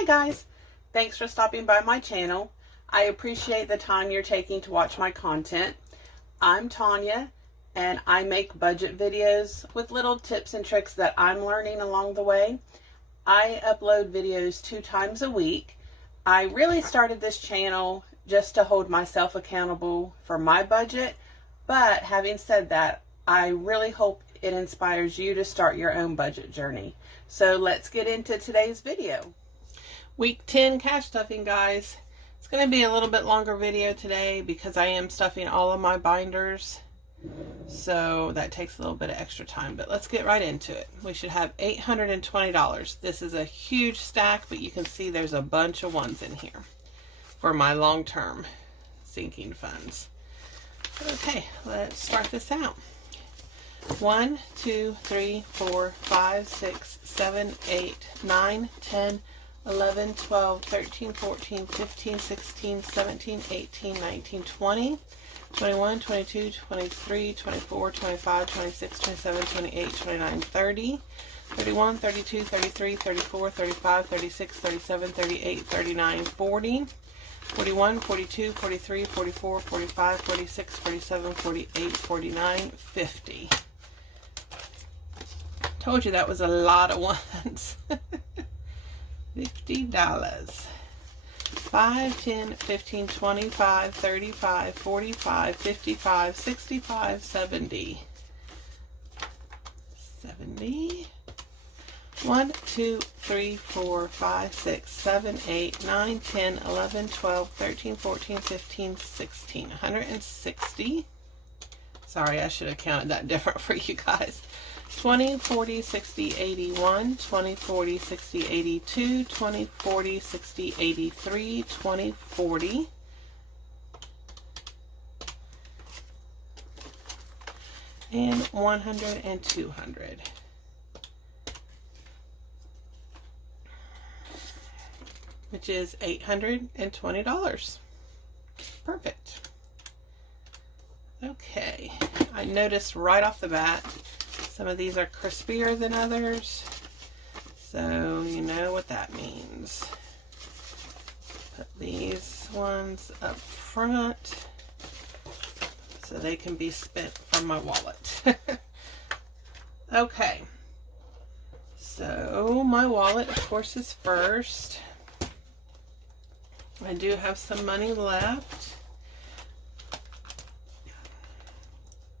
Hi guys, thanks for stopping by my channel. I appreciate the time you're taking to watch my content. I'm Tanya and I make budget videos with little tips and tricks that I'm learning along the way. I upload videos 2 times a week. I really started this channel just to hold myself accountable for my budget, but having said that, I really hope it inspires you to start your own budget journey. So let's get into today's video. Week 10 cash stuffing, guys. It's going to be a little bit longer video today because I am stuffing all of my binders. So that takes a little bit of extra time, but let's get right into it. We should have $820. This is a huge stack, but you can see there's a bunch of ones in here for my long-term sinking funds. Okay, let's start this out. 1, 2, 3, 4, 5, 6, 7, 8, 9, 10, 11, 12, 13, 14, 15, 16, 17, 18, 19, 20, 21, 22, 23, 24, 25, 26, 27, 28, 29, 30, 31, 32, 33, 34, 35, 36, 37, 38, 39, 40, 41, 42, 43, 44, 45, 46, 47, 48, 49, 50. Told you that was a lot of ones. $50. 5, 10, 15, 25, 35, 45, 55, 65, 70. 70. 1, 2, 3, 4, 5, 6, 7, 8, 9, 10, 11, 12, 13, 14, 15, 16. 160. Sorry, I should have counted that different for you guys. 20, 40, 60, 81, 20, 40, 60, 82, 20, 40, 60, 83, 20, 40. And 100 and 200. Which is $820. Perfect. Okay, I noticed right off the bat, some of these are crispier than others, so you know what that means. Put these ones up front so they can be spent from my wallet. Okay, so my wallet, of course, is first. I do have some money left.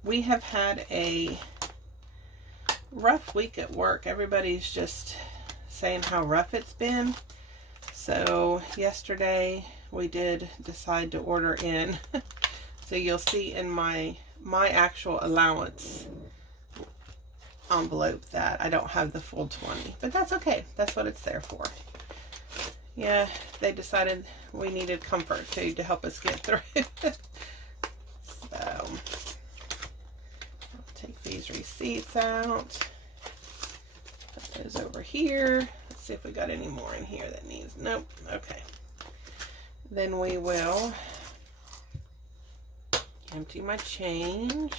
We have had a rough week at work. Everybody's just saying how rough it's been. So yesterday we did decide to order in. So you'll see in my actual allowance envelope that I don't have the full 20, but that's okay. That's what it's there for. Yeah, they decided we needed comfort food to help us get through. So I'll take these receipts out, put those over here. Let's see if we got any more in here that needs, nope, okay. Then we will empty my change.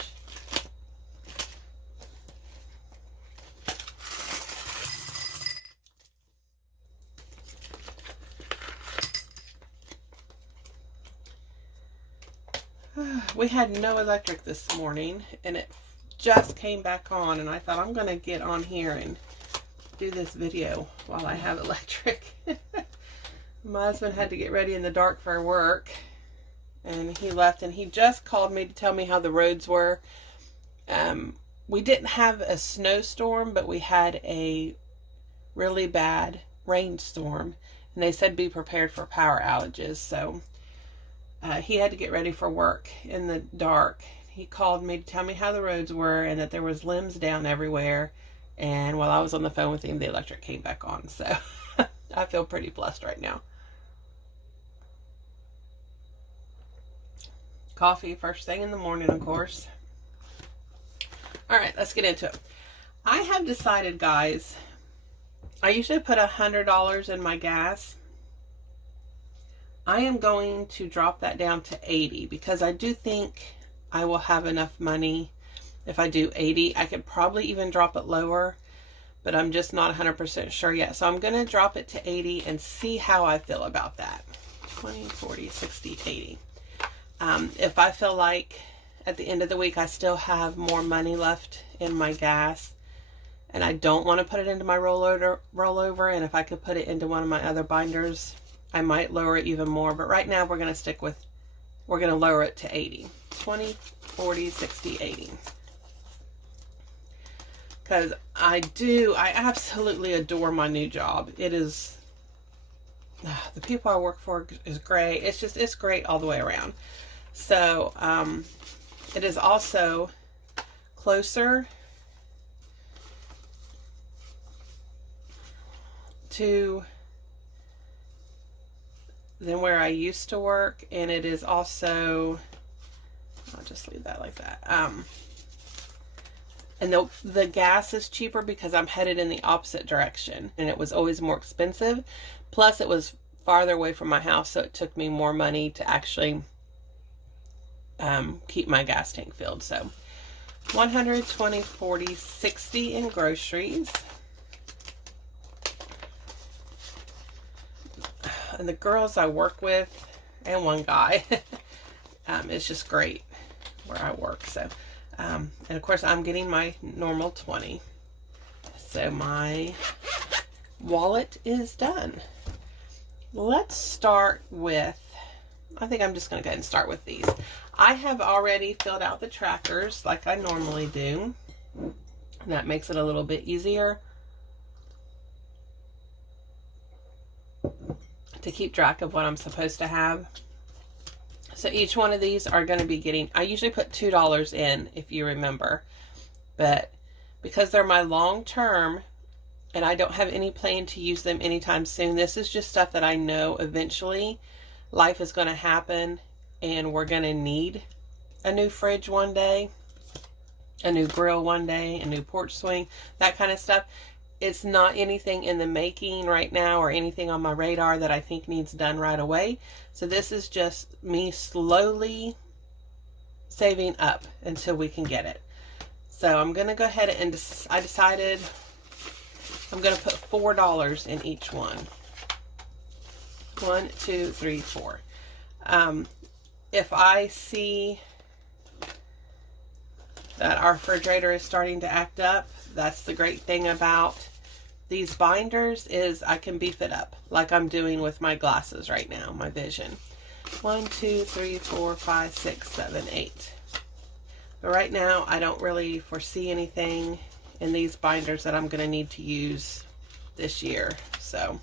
We had no electric this morning and it just came back on, and I thought I'm gonna get on here and do this video while I have electric. My husband had to get ready in the dark for work and he left, and he just called me to tell me how the roads were. We didn't have a snowstorm, but we had a really bad rainstorm, and they said be prepared for power outages. So he had to get ready for work in the dark. He called me to tell me how the roads were and that there was limbs down everywhere. And while I was on the phone with him, the electric came back on. So I feel pretty blessed right now. Coffee first thing in the morning, of course. All right, let's get into it. I have decided, guys, I usually put $100 in my gas. I am going to drop that down to 80 because I do think I will have enough money if I do 80. I could probably even drop it lower, but I'm just not 100% sure yet. So I'm going to drop it to 80 and see how I feel about that. 20, 40, 60, 80. If I feel like at the end of the week I still have more money left in my gas and I don't want to put it into my rollover, and if I could put it into one of my other binders, I might lower it even more. But right now we're going to lower it to 80. 20, 40, 60, 80. Because I absolutely adore my new job. It is, the people I work for is great. It's great all the way around. So, it is also closer to than where I used to work, and it is also, I'll just leave that like that. And the gas is cheaper because I'm headed in the opposite direction, and it was always more expensive. Plus, it was farther away from my house, so it took me more money to actually keep my gas tank filled. So 100, 20, 40, 60 in groceries. And the girls I work with, and one guy, it's just great where I work. So, and of course I'm getting my normal 20. So my wallet is done. Let's start with, I think I'm just going to go ahead and start with these. I have already filled out the trackers like I normally do. And that makes it a little bit easier to keep track of what I'm supposed to have. So each one of these are going to be getting, I usually put $2 in, if you remember. But because they're my long term, and I don't have any plan to use them anytime soon, this is just stuff that I know eventually life is going to happen, and we're going to need a new fridge one day, a new grill one day, a new porch swing, that kind of stuff. It's not anything in the making right now or anything on my radar that I think needs done right away. So this is just me slowly saving up until we can get it. So I'm going to go ahead and I decided I'm going to put $4 in each one. 1, 2, 3, 4. If I see that our refrigerator is starting to act up, that's the great thing about these binders, is I can beef it up like I'm doing with my glasses right now, my vision. 1, 2, 3, 4, 5, 6, 7, 8. But right now I don't really foresee anything in these binders that I'm going to need to use this year. So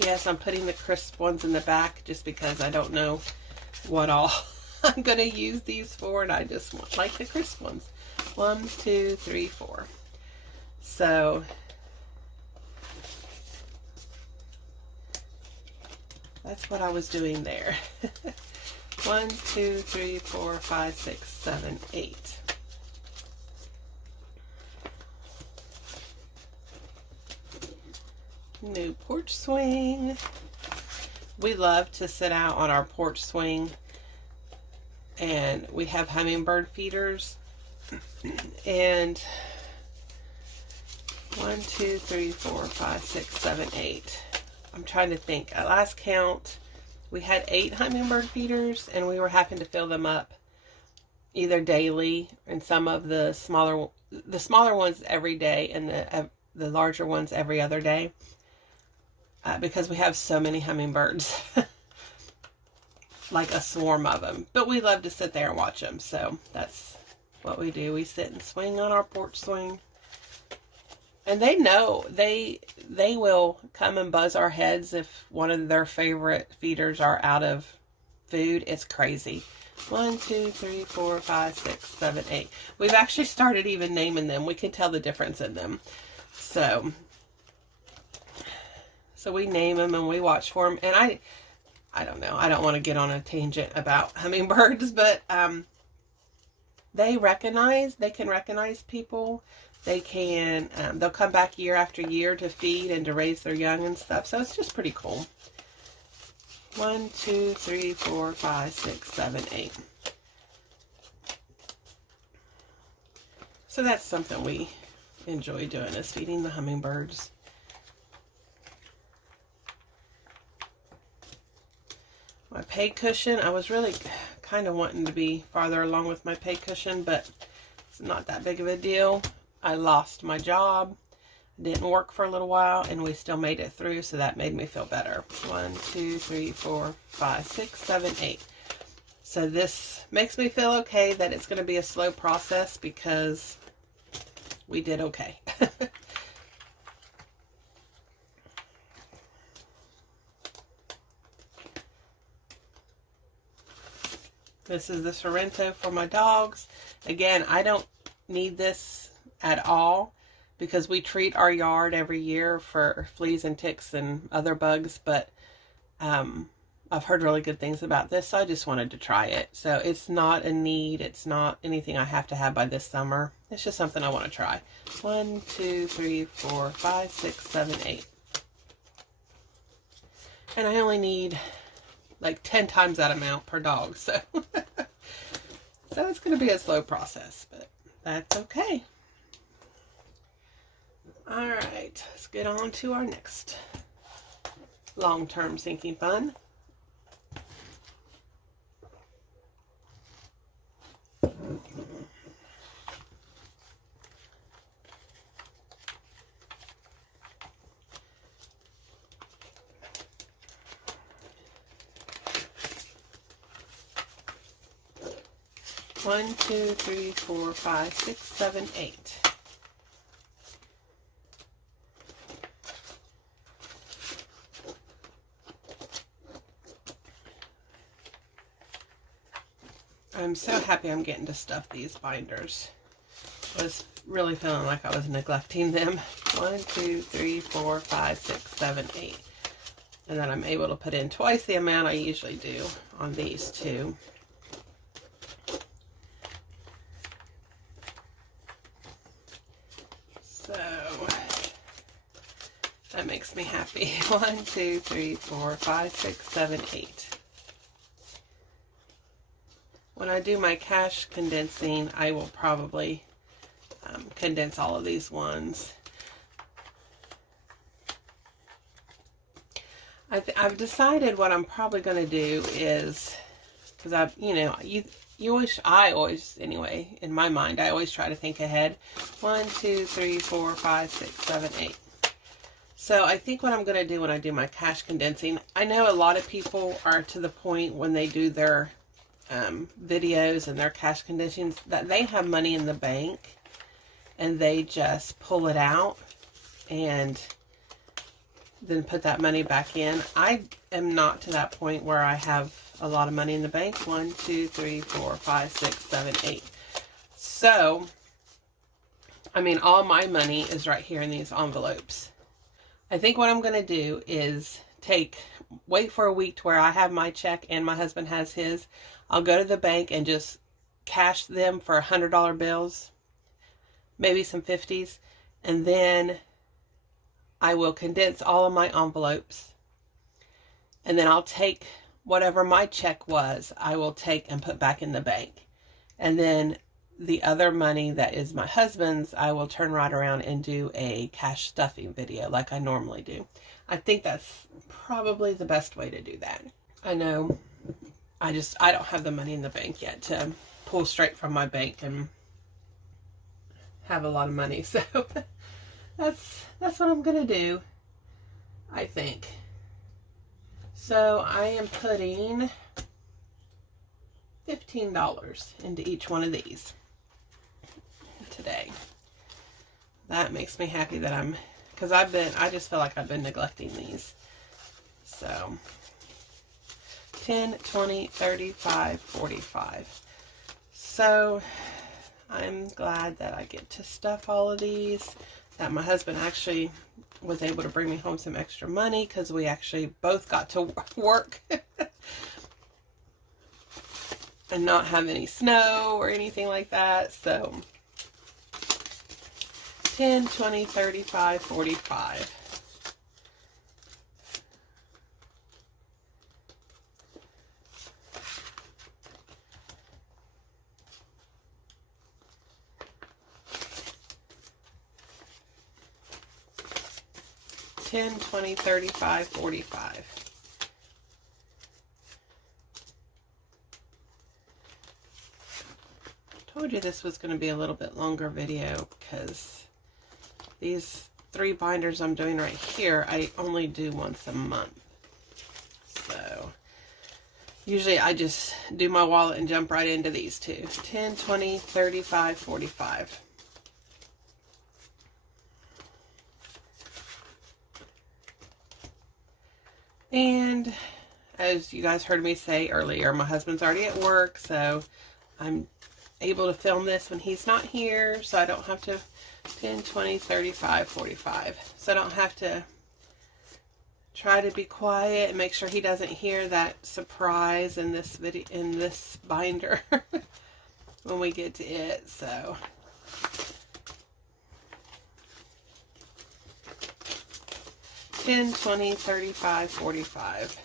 yes, I'm putting the crisp ones in the back just because I don't know what all I'm going to use these for, and I just like the crisp ones. 1, 2, 3, 4. So that's what I was doing there. 1, 2, 3, 4, 5, 6, 7, 8. New porch swing. We love to sit out on our porch swing, and we have hummingbird feeders. And 1, 2, 3, 4, 5, 6, 7, 8. I'm trying to think. At last count, we had 8 hummingbird feeders, and we were having to fill them up either daily, and some of the smaller ones every day, and the larger ones every other day, because we have so many hummingbirds, like a swarm of them. But we love to sit there and watch them, so that's what we do. We sit and swing on our porch swing. And they know, they will come and buzz our heads if one of their favorite feeders are out of food. It's crazy. 1, 2, 3, 4, 5, 6, 7, 8. We've actually started even naming them. We can tell the difference in them. So we name them and we watch for them. And I don't know. I don't want to get on a tangent about hummingbirds, but they can recognize people. They can, they'll come back year after year to feed and to raise their young and stuff. So it's just pretty cool. 1, 2, 3, 4, 5, 6, 7, 8. So that's something we enjoy doing, is feeding the hummingbirds. My peg cushion, I was really kind of wanting to be farther along with my peg cushion, but it's not that big of a deal. I lost my job, didn't work for a little while, and we still made it through, so that made me feel better. 1, 2, 3, 4, 5, 6, 7, 8. So this makes me feel okay that it's going to be a slow process because we did okay. This is the Sorrento for my dogs. Again, I don't need this at all because we treat our yard every year for fleas and ticks and other bugs, but I've heard really good things about this, so I just wanted to try it. So it's not a need. It's not anything I have to have by this summer. It's just something I want to try. 1, 2, 3, 4, 5, 6, 7, 8. And I only need like 10 times that amount per dog, so so it's going to be a slow process, but that's okay. All right, let's get on to our next long-term sinking fund. One, 2, 3, 4, 5, 6, 7, 8. I'm so happy I'm getting to stuff these binders. I was really feeling like I was neglecting them. 1, 2, 3, 4, 5, 6, 7, 8. And then I'm able to put in twice the amount I usually do on these two. So that makes me happy. 1, 2, 3, 4, 5, 6, 7, 8. When I do my cash condensing, I will probably condense all of these I've decided what I'm probably going to do is, because I always, anyway, in my mind, I always try to think ahead. 1, 2, 3, 4, 5, 6, 7, 8. So I think what I'm going to do when I do my cash condensing, I know a lot of people are to the point when they do their videos and their cash condensings that they have money in the bank and they just pull it out and then put that money back in. I am not to that point where I have a lot of money in the bank. 1, 2, 3, 4, 5, 6, 7, 8. So, I mean, all my money is right here in these envelopes. I think what I'm going to do is wait for a week to where I have my check and my husband has his. I'll go to the bank and just cash them for $100 bills, maybe some 50s, and then I will condense all of my envelopes, and then I'll take whatever my check was, I will take and put back in the bank. And then the other money that is my husband's, I will turn right around and do a cash stuffing video like I normally do. I think that's probably the best way to do that. I know I don't have the money in the bank yet to pull straight from my bank and have a lot of money. So that's what I'm going to do, I think. So I am putting $15 into each one of these today. That makes me happy that because I just feel like I've been neglecting these. So 10, 20, 35, 45. So I'm glad that I get to stuff all of these, that my husband actually was able to bring me home some extra money because we actually both got to work and not have any snow or anything like that. So 10, 20, 35, 45. 10, 20, 35, 45. Told you this was going to be a little bit longer video because these 3 binders I'm doing right here, I only do once a month. So usually I just do my wallet and jump right into these 2. 10, 20, 35, 45. And as you guys heard me say earlier, my husband's already at work, so I'm able to film this when he's not here, so I don't have to 10, 20, 35, 45. So I don't have to try to be quiet and make sure he doesn't hear that surprise in this video, in this binder when we get to it. So $10, $20, $35, $45.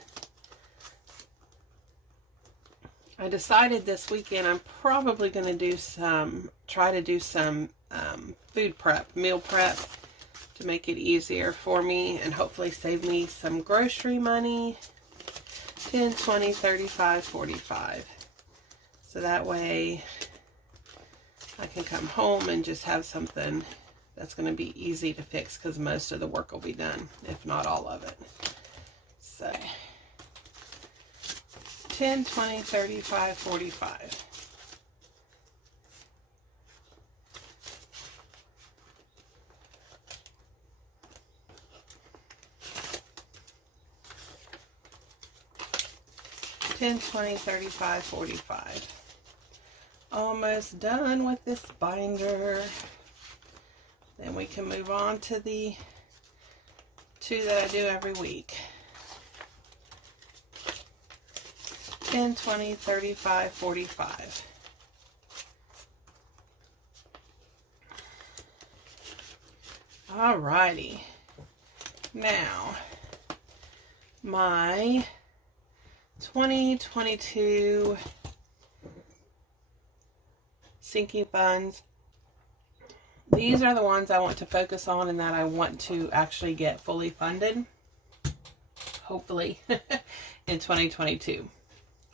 I decided this weekend I'm probably going to do try to do some food prep, meal prep, to make it easier for me and hopefully save me some grocery money. 10, 20, 35, 45. So that way I can come home and just have something that's going to be easy to fix, because most of the work will be done, if not all of it. So 10, 20, 35, 45. $10, $20, $35, $45. Almost done with this binder. Then we can move on to the 2 that I do every week. 10, 20, 35, 45. Alrighty. Now, my 2022 sinking funds. These are the ones I want to focus on and that I want to actually get fully funded, hopefully, in 2022.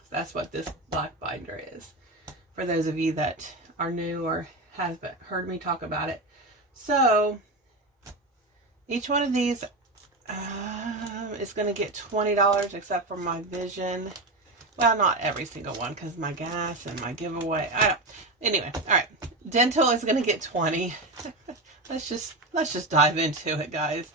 That's what this black binder is, for those of you that are new or haven't heard me talk about it. So, each one of these is going to get $20 except for my vision. Well, not every single one, because my gas and my giveaway. Anyway, all right. Dental is going to get 20. Let's just dive into it, guys.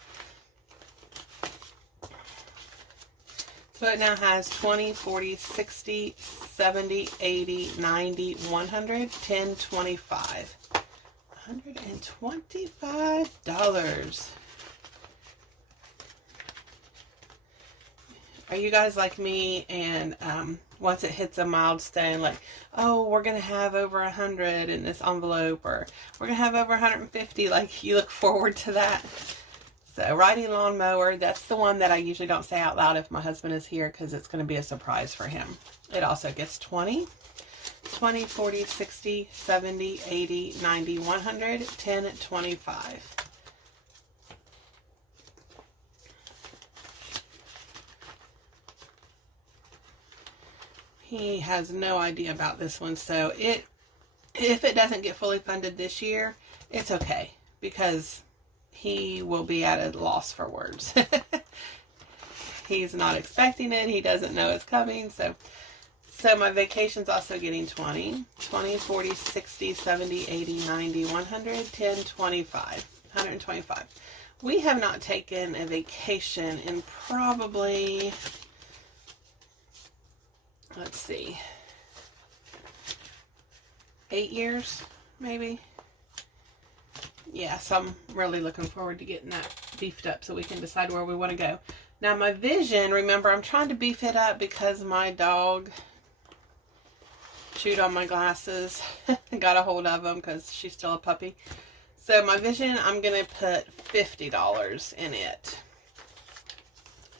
So it now has 20, 40, 60, 70, 80, 90, 100, 10, 25. $125. Are you guys like me and once it hits a milestone, like, oh, we're going to have over 100 in this envelope, or we're going to have over 150, like, you look forward to that? So, riding lawnmower, that's the one that I usually don't say out loud if my husband is here, because it's going to be a surprise for him. It also gets 20, 20, 40, 60, 70, 80, 90, 100, 10, 25. He has no idea about this one, so if it doesn't get fully funded this year, it's okay, because he will be at a loss for words. He's not expecting it. He doesn't know it's coming. So my vacation's also getting 20, 20, 40, 60, 70, 80, 90, 100, 10, 25, 125. We have not taken a vacation in probably, let's see, 8 years, maybe. Yeah, so I'm really looking forward to getting that beefed up so we can decide where we want to go. Now, my vision, remember, I'm trying to beef it up because my dog chewed on my glasses and got a hold of them because she's still a puppy. So my vision, I'm going to put $50 in it.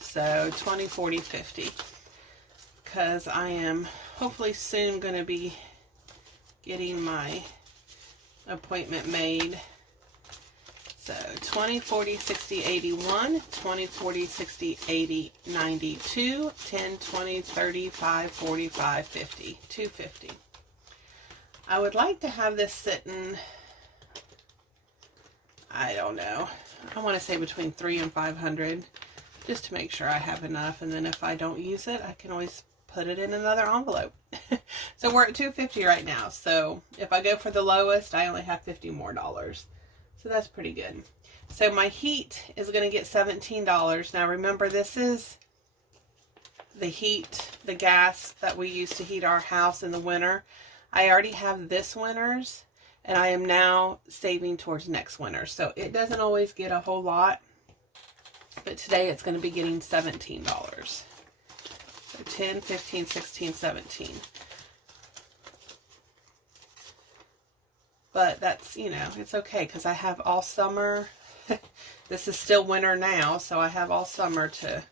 So 20, 40, 50. Because I am hopefully soon going to be getting my appointment made. So 20, 40, 60, 81, 20, 40, 60, 80, 92, 10, 20, 35, 45, 50, 250. I would like to have this sitting, I don't know, I want to say between 300 and 500, just to make sure I have enough. And then if I don't use it, I can always put it in another envelope. So we're at 250 right now. So if I go for the lowest, I only have $50 more. So that's pretty good. So my heat is going to get $17. Now remember, this is the heat, the gas that we use to heat our house in the winter. I already have this winter's, and I am now saving towards next winter. So it doesn't always get a whole lot, but today it's going to be getting $17. So 10, 15, 16, 17. But that's, you know, it's okay because I have all summer. This is still winter now, so I have all summer to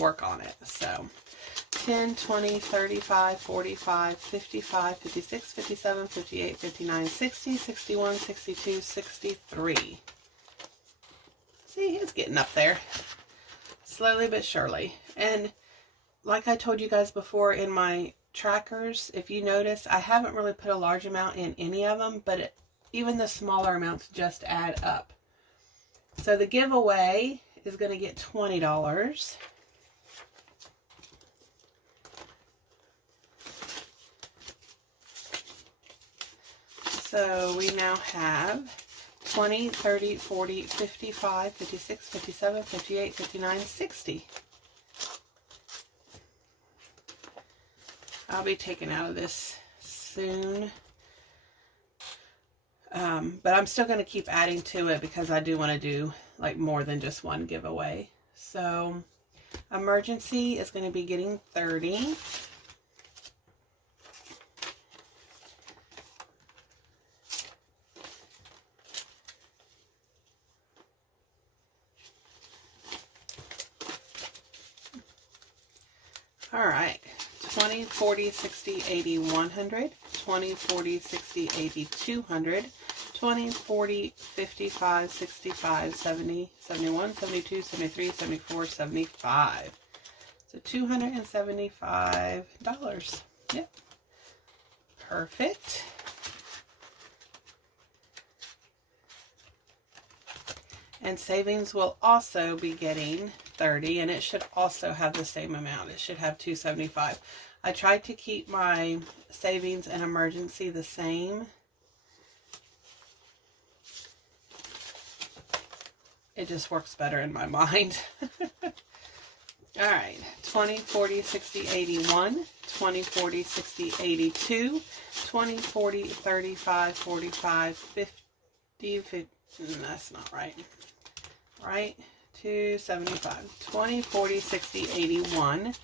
work on it. So 10, 20, 35, 45, 55, 56, 57, 58, 59, 60, 61, 62, 63. See, it's getting up there. Slowly but surely. And like I told you guys before in my trackers, if you notice, I haven't really put a large amount in any of them, but even the smaller amounts just add up. So the giveaway is going to get $20. So we now have 20, 30, 40, 55, 56, 57, 58, 59, 60. I'll be taken out of this soon. But I'm still going to keep adding to it because I do want to do like more than just one giveaway. So emergency is going to be getting 30. All right. 20, 40, 60, 80, 100, 20, 40, 60, 80, 200, 20, 40, 55, 65, 70, 71, 72, 73, 74, 75. So $275. Yep. Perfect. And savings will also be getting 30, and it should also have the same amount. It should have $275. I tried to keep my savings and emergency the same. It just works better in my mind. All right, 20, 40, 60, 81, 20, 40, 60, 82, 20, 40, 35, 45, 50, that's not right. Right? 275. 20, 40, 60, 81,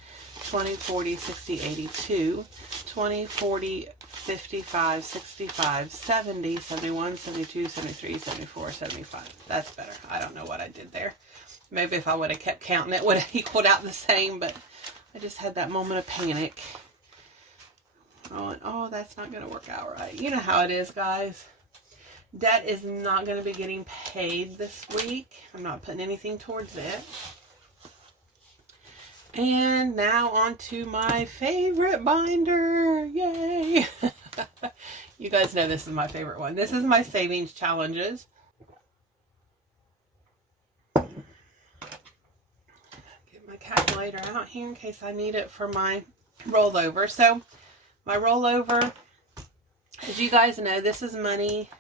20, 40, 60, 82, 20, 40, 55, 65, 70, 71, 72, 73, 74, 75. That's better. I don't know what I did there. Maybe if I would have kept counting, it would have equaled out the same, but I just had that moment of panic. Oh, that's not going to work out right. You know how it is, guys. Debt is not going to be getting paid this week. I'm not putting anything towards it. And now on to my favorite binder. Yay! You guys know this is my favorite one. This is my savings challenges. Get my calculator out here in case I need it for my rollover. So my rollover, as you guys know, this is money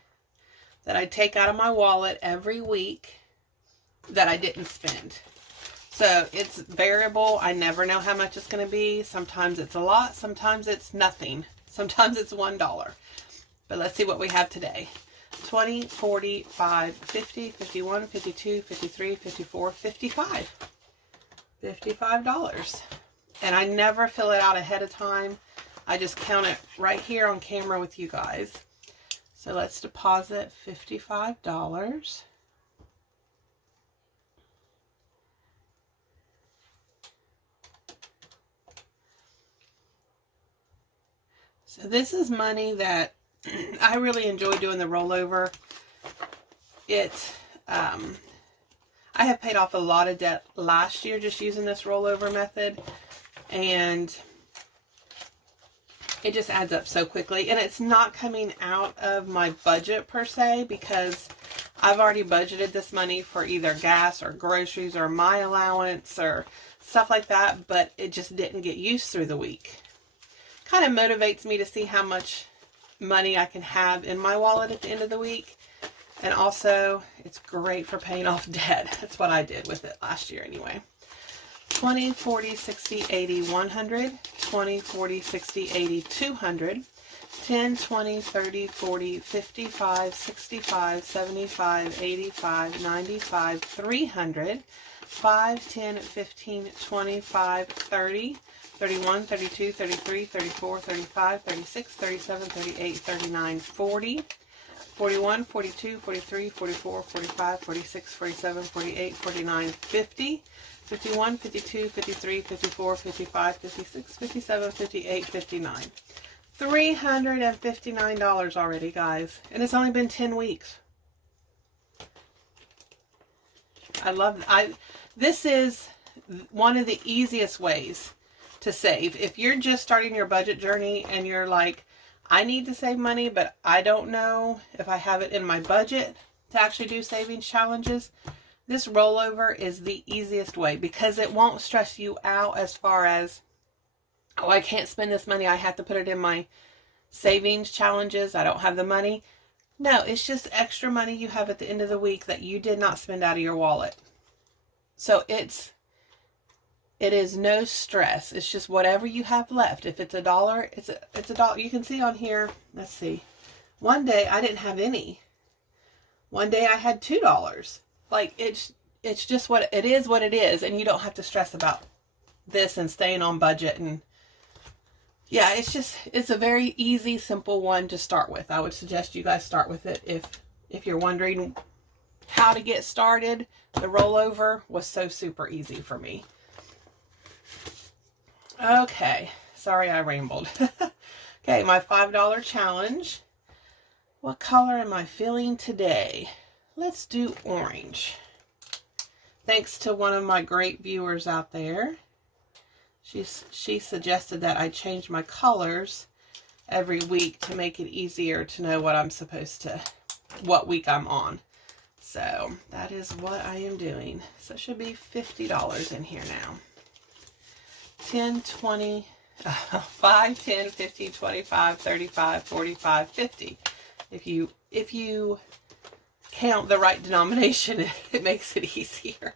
that I take out of my wallet every week that I didn't spend. So it's variable. I never know how much it's going to be. Sometimes it's a lot. Sometimes it's nothing. Sometimes it's $1. But let's see what we have today. 20, 45, 50, 51, 52, 53, 54, 55. $55. And I never fill it out ahead of time. I just count it right here on camera with you guys. So let's deposit $55. So this is money that I really enjoy doing the rollover. I have paid off a lot of debt last year just using this rollover method, and it just adds up so quickly. And it's not coming out of my budget per se, because I've already budgeted this money for either gas or groceries or my allowance or stuff like that, but it just didn't get used through the week. Kind of motivates me to see how much money I can have in my wallet at the end of the week. And also, it's great for paying off debt. That's what I did with it last year anyway. 20, 40, 60, 80, 100. 20, 40, 60, 80, 200. 10, 20, 30, 40, 55, 65, 75, 85, 95, 300. 5, 10, 15, 25, 30, 31, 32, 33, 34, 35, 36, 37, 38, 39, 40. 41, 42, 43, 44, 45, 46, 47, 48, 49, 50, 51, 52, 53, 54, 55, 56, 57, 58, 59. $359 already, guys. And it's only been 10 weeks. I love this is one of the easiest ways to save. If you're just starting your budget journey and you're like, I need to save money, but I don't know if I have it in my budget to actually do savings challenges, this rollover is the easiest way, because it won't stress you out as far as, oh, I can't spend this money, I have to put it in my savings challenges, I don't have the money. No, it's just extra money you have at the end of the week that you did not spend out of your wallet. So it is no stress. It's just whatever you have left. If it's $1, it's $1. You can see on here, let's see. One day I didn't have any. One day I had $2. Like, it's just what it is, and you don't have to stress about this and staying on budget. And yeah, it's a very easy, simple one to start with. I would suggest you guys start with it if you're wondering how to get started. The rollover was so super easy for me. Okay, sorry I rambled. Okay, my $5 challenge. What color am I feeling today? Let's do orange. Thanks to one of my great viewers out there. She suggested that I change my colors every week to make it easier to know what week I'm on. So that is what I am doing. So it should be $50 in here now. 10, 20, 5, 10, 15, 25, 35, 45, 50. If you count the right denomination, it makes it easier.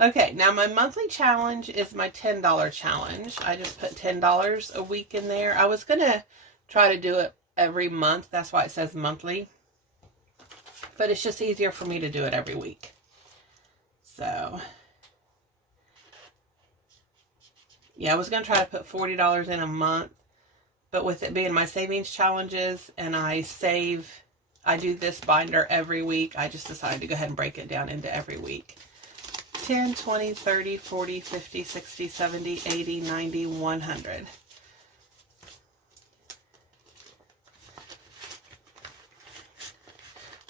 Okay, now my monthly challenge is my $10 challenge. I just put $10 a week in there. I was going to try to do it every month. That's why it says monthly. But it's just easier for me to do it every week. So yeah, I was going to try to put $40 in a month, but with it being my savings challenges and I do this binder every week, I just decided to go ahead and break it down into every week. 10, 20, 30, 40, 50, 60, 70, 80, 90, 100.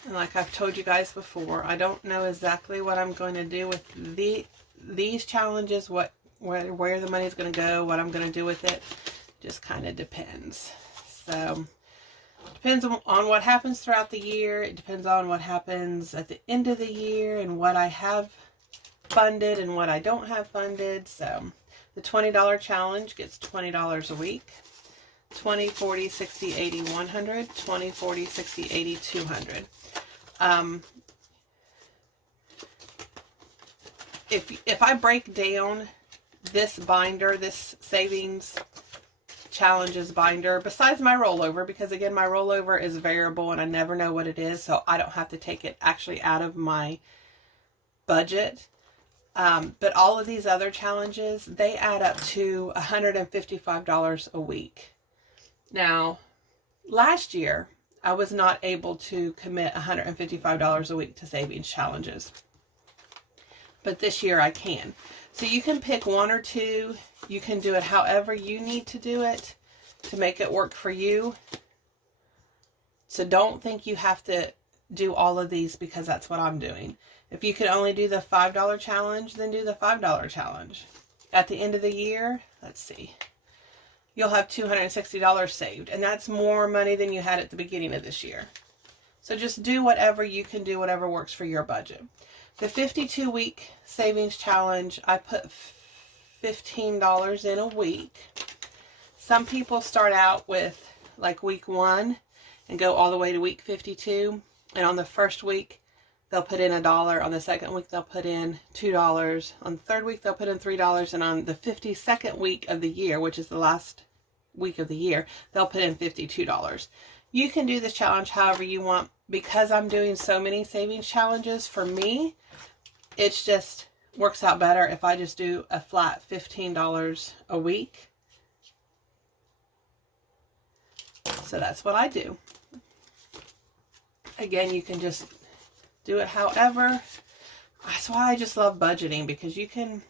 And like I've told you guys before, I don't know exactly what I'm going to do with these challenges, where the money's going to go, what I'm going to do with it. Just kind of depends. So it depends on what happens throughout the year. It depends on what happens at the end of the year and what I have funded and what I don't have funded. So the $20 challenge gets $20 a week. 20, 40, 60, 80, 100. 20, 40, 60, 80, 200. If I break down this binder, this savings challenges binder, besides my rollover, because again, my rollover is variable and I never know what it is, so I don't have to take it actually out of my budget. But all of these other challenges, they add up to $155 a week. Now, last year, I was not able to commit $155 a week to savings challenges. But this year I can. So you can pick one or two. You can do it however you need to do it to make it work for you. So don't think you have to do all of these because that's what I'm doing. If you can only do the $5 challenge, then do the $5 challenge. At the end of the year, let's see, you'll have $260 saved, and that's more money than you had at the beginning of this year. So just do whatever you can do, whatever works for your budget. The 52-week savings challenge, I put $15 in a week. Some people start out with like week 1 and go all the way to week 52. And on the first week, they'll put in $1. On the second week, they'll put in $2. On the third week, they'll put in $3. And on the 52nd week of the year, which is the last week of the year, they'll put in $52. You can do this challenge however you want. Because I'm doing so many savings challenges, for me, it's just works out better if I just do a flat $15 a week. So that's what I do. Again, you can just do it however. That's why I just love budgeting, because you can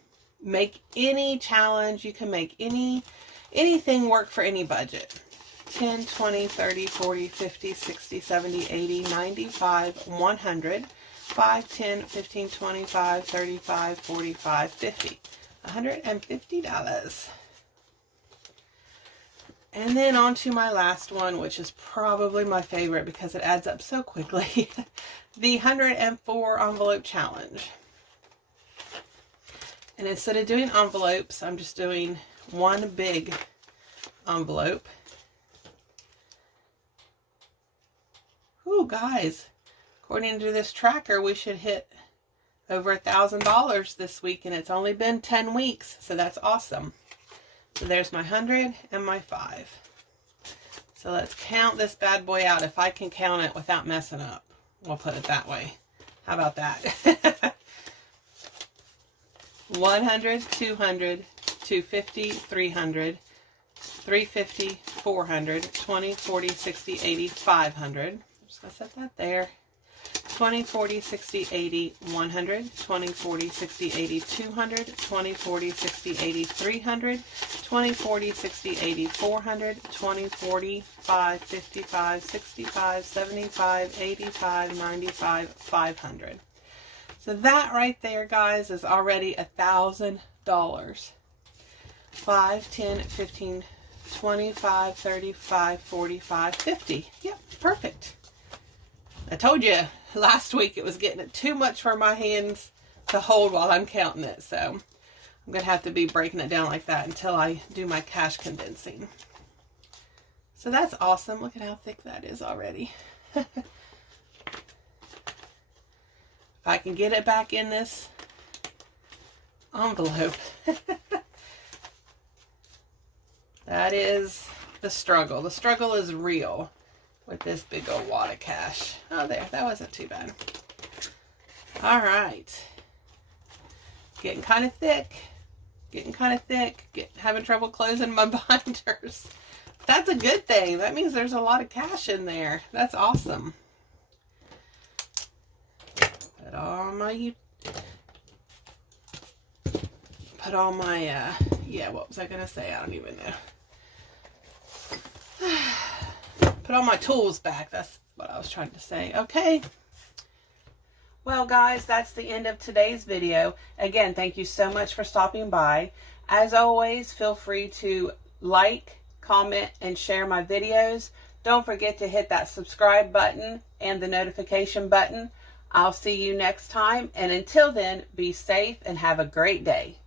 make any challenge, you can make anything work for any budget. 10, 20, 30, 40, 50, 60, 70, 80, 95, 100, 5, 10, 15, 25, 35, 45, 50. $150. And then on to my last one, which is probably my favorite because it adds up so quickly. The 104 envelope challenge. And instead of doing envelopes, I'm just doing one big envelope. Ooh, guys, according to this tracker, we should hit over $1,000 this week, and it's only been 10 weeks, so that's awesome. So there's my 100 and my 5. So let's count this bad boy out, if I can count it without messing up. We'll put it that way. How about that? 100, 200, 250, 300, 350, 400, 20, 40, 60, 80, 500. Just gonna set that there. 20, 40, 60, 80, 100, 20, 40, 60, 80, 200, 20, 40, 60, 80, 300, 20, 40, 60, 80, 400, 20, 45, 55, 65, 75, 85, 95, 500. So that right there, guys, is already $1,000. 5, 10, 15, 25, 35, 45, 50. Yep, perfect. I told you last week it was getting too much for my hands to hold while I'm counting it. So I'm going to have to be breaking it down like that until I do my cash condensing. So that's awesome. Look at how thick that is already. If I can get it back in this envelope. That is the struggle. The struggle is real with this big old wad of cash. Oh, there. That wasn't too bad. All right. Getting kind of thick. Getting kind of thick. Having trouble closing my binders. That's a good thing. That means there's a lot of cash in there. That's awesome. Put all my, yeah, what was I going to say? I don't even know. Put all my tools back. That's what I was trying to say. Okay. Well, guys, that's the end of today's video. Again, thank you so much for stopping by. As always, feel free to like, comment, and share my videos. Don't forget to hit that subscribe button and the notification button. I'll see you next time. And until then, be safe and have a great day.